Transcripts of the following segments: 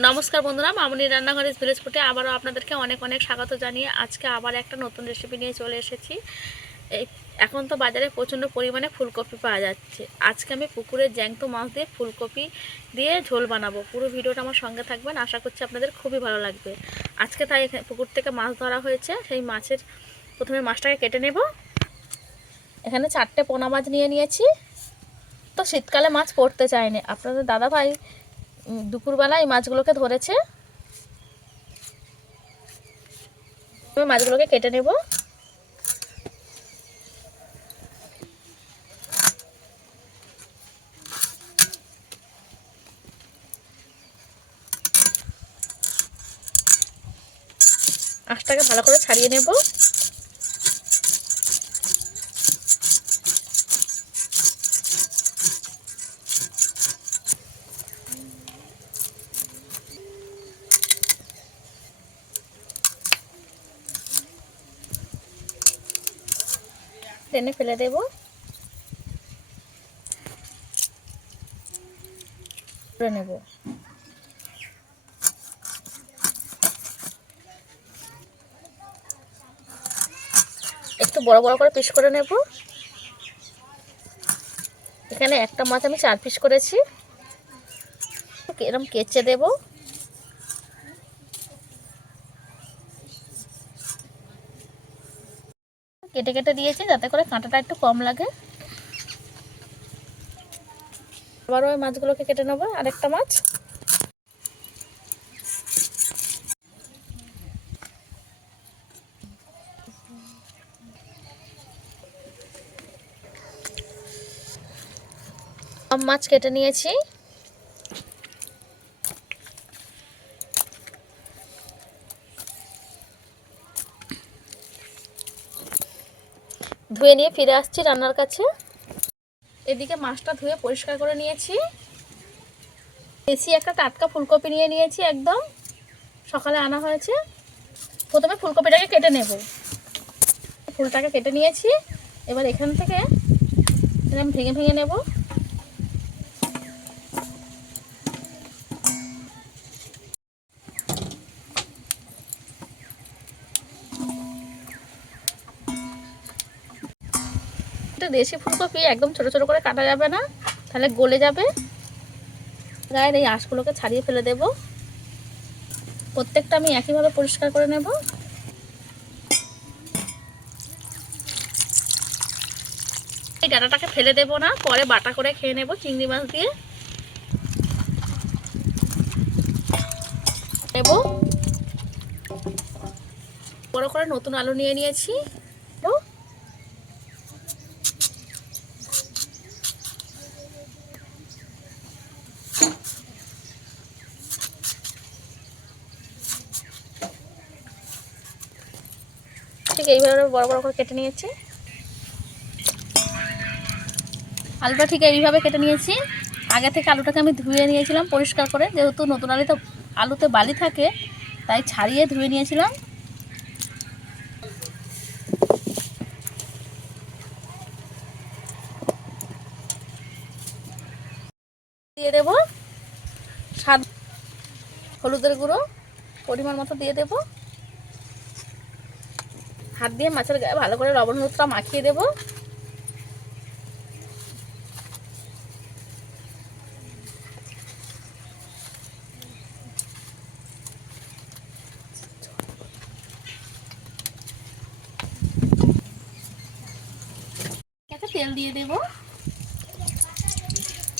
নমস্কার বন্ধুরা মামুনি রান্নাঘরের ভিলেজ ফুটে আবারও আপনাদেরকে অনেক অনেক স্বাগত জানিয়ে আজকে আবার একটা নতুন রেসিপি নিয়ে চলে এসেছি। এখন তো বাজারে প্রচণ্ড পরিমাণে ফুলকপি পাওয়া যাচ্ছে। আজকে আমি পুকুরের জ্যাংত মাছ দিয়ে ফুলকপি দিয়ে ঝোল বানাবো। পুরো ভিডিওটা আমার সঙ্গে থাকবেন, আশা করছি আপনাদের খুবই ভালো লাগবে। আজকে তাই পুকুর থেকে মাছ ধরা হয়েছে, সেই মাছের প্রথমে মাছটাকে কেটে নেব। এখানে চারটে পোনা মাছ নিয়ে নিয়েছি। তো শীতকালে মাছ পড়তে চায়নি আপনাদের দাদা ভাই দুপুরবেলা এই মাছগুলোকে ধরেছে। মাছগুলোকে কেটে নেব। আঁশটাকে ভালো করে ছাড়িয়ে নেব। টেনে ফেলে দেব। নেব। একটু বড় বড় করে পিস করে নেব। এখানে একটা মাছ আমি চার পিস করেছি। এরকম কেচে দেব। কেটে কেটে দিয়েছি, যাতে করে কাঁটাটা একটু কম লাগে। আবারও ওই মাছগুলোকে কেটে নেব, আরেকটা মাছ। মাছ কেটে নিয়েছি। ধুয়ে নিয়ে ফিরে আসছি রান্নার কাছে। এদিকে মাছটা ধুয়ে পরিষ্কার করে নিয়েছি। বেশি একটা টাটকা ফুলকপি নিয়ে নিয়েছি একদম। সকালে আনা হয়েছে। প্রথমে ফুলকপিটাকে কেটে নেব। ফুলটাকে কেটে নিয়েছি। এবার এখান থেকে এরকম ভেঙে ভেঙে নেব। দেশি ফুলকপি একদম ছোট ছোট করে কাটা যাবে না, তাহলে গলে যাবে। গায়ের এই আঁশগুলোকে ছাড়িয়ে ফেলে দেব। প্রত্যেকটা আমি একইভাবে পরিষ্কার করে নেব। এই ডাটাটাকে ফেলে দেব না, পরে বাটা করে খেয়ে নেব চিংড়ি মাছ দিয়ে। নেব। বড় করে নতুন আলু নিয়ে নিয়েছি। এইভাবে বড় বড় করে কেটে নিয়েছি। আলুটা ঠিক এইভাবে কেটে নিয়েছি। আগে থেকে আলুটাকে আমি ধুয়ে নিয়েছিলাম পরিষ্কার করে। যেহেতু নতুন আলুতে আলুতে বালি থাকে, তাই ছাড়িয়ে ধুয়ে নিয়েছিলাম। দিয়ে দেব স্বাদ, হলুদের গুঁড়ো, পরিমাণ মতো দিয়ে দেব। হাত দিয়ে মাছের গায়ে ভালো করে লবণ হলুদটা মাখিয়ে দেব। তেল দিয়ে দেব।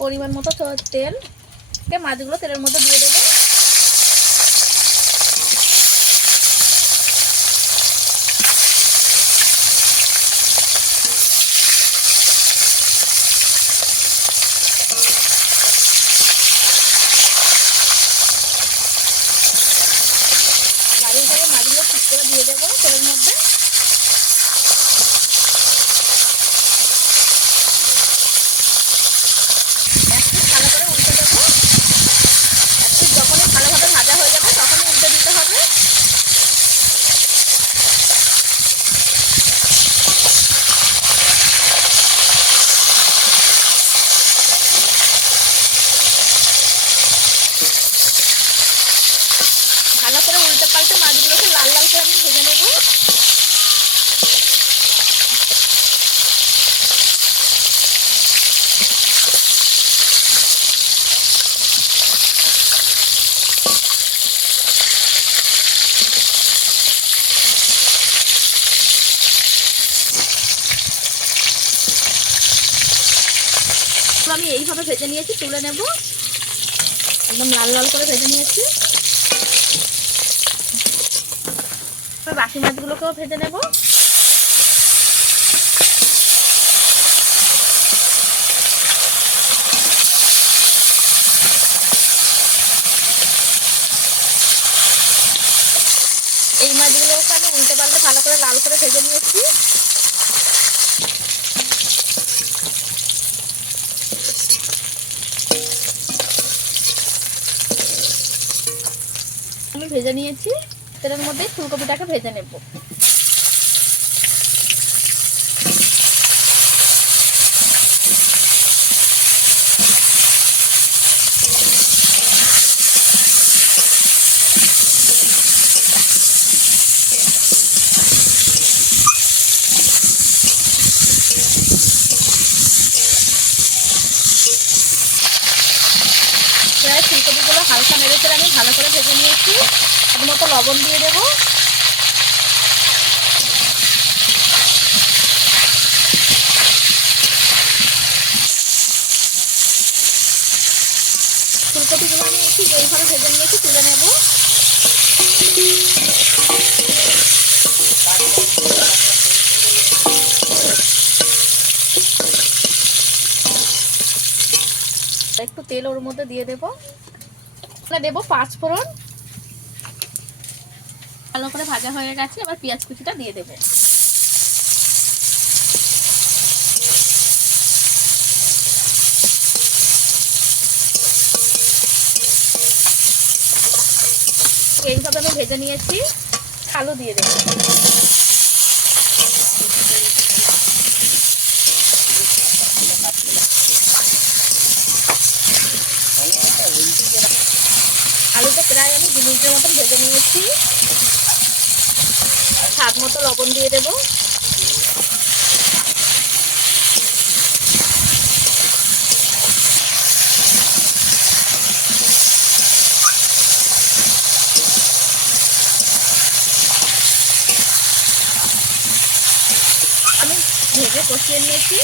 পরিমাণ মতো তেল। মাছগুলো তেলের মধ্যে দিয়ে দেবো বাড়ির থেকে মাছগুলো ঠিক করে দিয়ে দেবো তেলের মধ্যে একটু ভালো করে উল্টে দেবো একটু যখনই ভালোভাবে ভাজা হয়ে যাবে তখনই উল্টে দিতে হবে আমি ভেজে নেব তো ভেজে নিয়েছি, তুলে নেব। একদম লাল লাল করে ভেজে নিয়েছি। বাকি মাছগুলোকেও ভেজে নেব। এই মাছগুলোকে আমি উল্টে পাল্টে ভালো করে লাল করে ভেজে নিয়েছি। ভেজে নিয়েছি। তেলের মধ্যে ফুলকপিটাকে ভেজে নেব প্রায় ফুলকপিগুলো হালকা মেরেছে আমি ভালো করে ভেজে নিয়েছি। এর মতো লবণ দিয়ে দেবো। ফুলকপিগুলো আমি একটু এইভাবে ভেজে নিয়েছি, তুলে নেব। একটু তেল ওর মধ্যে দিয়ে দেবো। দেবো, পাঁচ ফোড়ন। ভালো করে ভাজা হয়ে গেছে, এবার পেঁয়াজ কুচিটা দিয়ে দেবো। এইভাবে আমি ভেজে নিয়েছি, আলু দিয়ে দেবো। আলুটা প্রায় আমি দু মিনিটের মতন ভেজে নিয়েছি। স্বাদ মতো লবণ দিয়ে দেবো। আমি ভেজে কষিয়ে নিয়েছি।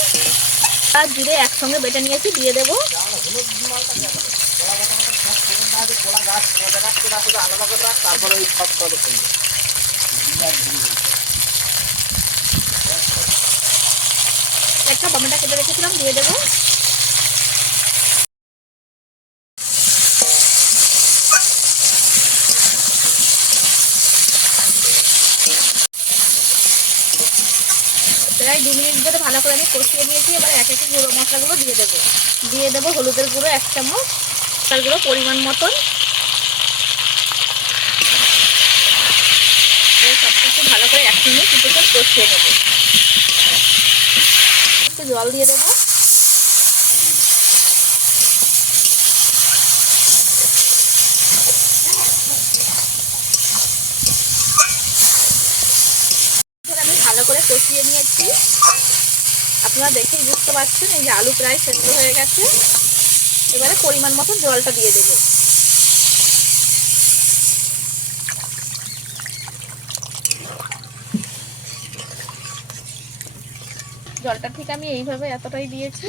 আর জিরে একসঙ্গে বেটে নিয়েছি, দিয়ে দেবো। একটা টমেটো কেটে রেখেছিলাম, দিয়ে দেবো। প্রায় দু মিনিট ধরে ভালো করে আমি কষিয়ে নিয়েছি, এবার এক এক গুঁড়ো মশলাগুলো দিয়ে দেবো। দিয়ে দেবো হলুদের গুঁড়ো এক চামচ। তারগুলো পরিমাণ মতন। সব কিছু ভালো করে এক মিনিট কিছুক্ষণ কষিয়ে নেব। একটু জল দিয়ে দেবো। আমি ভালো করে কষিয়ে নিয়েছি। আপনারা দেখেই বুঝতে পারছেন, এই যে আলু প্রায় সেদ্ধ হয়ে গেছে। এবারে পরিমাণ মতো জলটা দিয়ে দেবো। জলটা ঠিক আমি এইভাবে এতটাই দিয়েছি।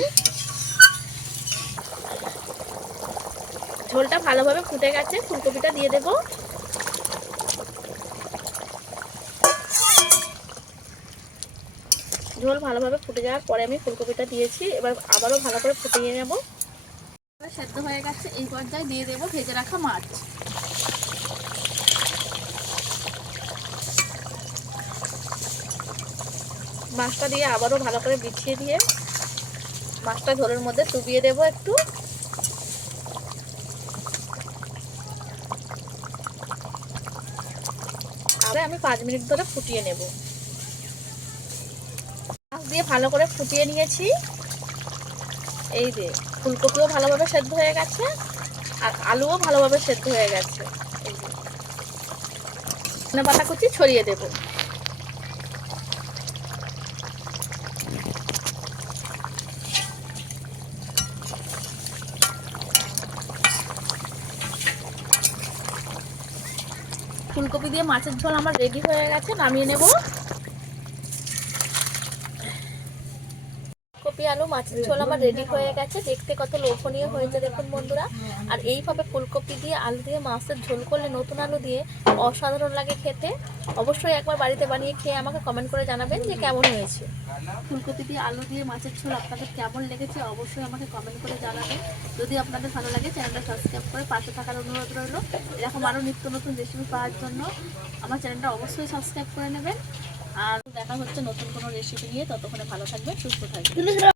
ঝোলটা ভালোভাবে ফুটে গেছে, ফুলকপিটা দিয়ে দেবো। ঝোল ভালোভাবে ফুটে যাওয়ার পরে আমি ফুলকপিটা দিয়েছি, এবার আবারও ভালো করে ফুটিয়ে নেব। গেছে, এই পর্যায়ে দিয়ে দেবো ভেজে রাখা মাছ। মাছটা দিয়ে আবারও ভালো করে বিছিয়ে দিয়ে মাছটা ঝোলের মধ্যে চুবিয়ে দেবো একটু। আবার আমি পাঁচ মিনিট ধরে ফুটিয়ে নেব। মাছ দিয়ে ভালো করে ফুটিয়ে নিয়েছি। এই যে, ফুলকপিও ভালোভাবে সেদ্ধ হয়ে গেছে, আর আলুও ভালোভাবে সেদ্ধ হয়ে গেছে। এই যে পাতা কুচি ছড়িয়ে দেব। ফুলকপি দিয়ে মাছের ঝোল আমার রেডি হয়ে গেছে, নামিয়ে নেব কপি আলু মাছের ঝোল আমার রেডি হয়ে গেছে। দেখতে কত লোভনীয় হয়েছে দেখুন বন্ধুরা। আর এইভাবে ফুলকপি দিয়ে, আলু দিয়ে, মাছের ঝোল করলে নতুন আলু দিয়ে অসাধারণ লাগে খেতে। অবশ্যই একবার বাড়িতে বানিয়ে খেয়ে আমাকে কমেন্ট করে জানাবেন যে কেমন হয়েছে। ফুলকপি দিয়ে, আলু দিয়ে, মাছের ঝোল আপনাদের কেমন লেগেছে অবশ্যই আমাকে কমেন্ট করে জানাবেন। যদি আপনাদের ভালো লাগে চ্যানেলটা সাবস্ক্রাইব করে পাশে থাকার অনুরোধ রইল। এরকম আরও নিত্য নতুন রেসিপি পাওয়ার জন্য আমার চ্যানেলটা অবশ্যই সাবস্ক্রাইব করে নেবেন। আর দেখা হচ্ছে নতুন কোনো রেসিপি নিয়ে। ততক্ষণে ভালো থাকবেন, সুস্থ থাকবেন।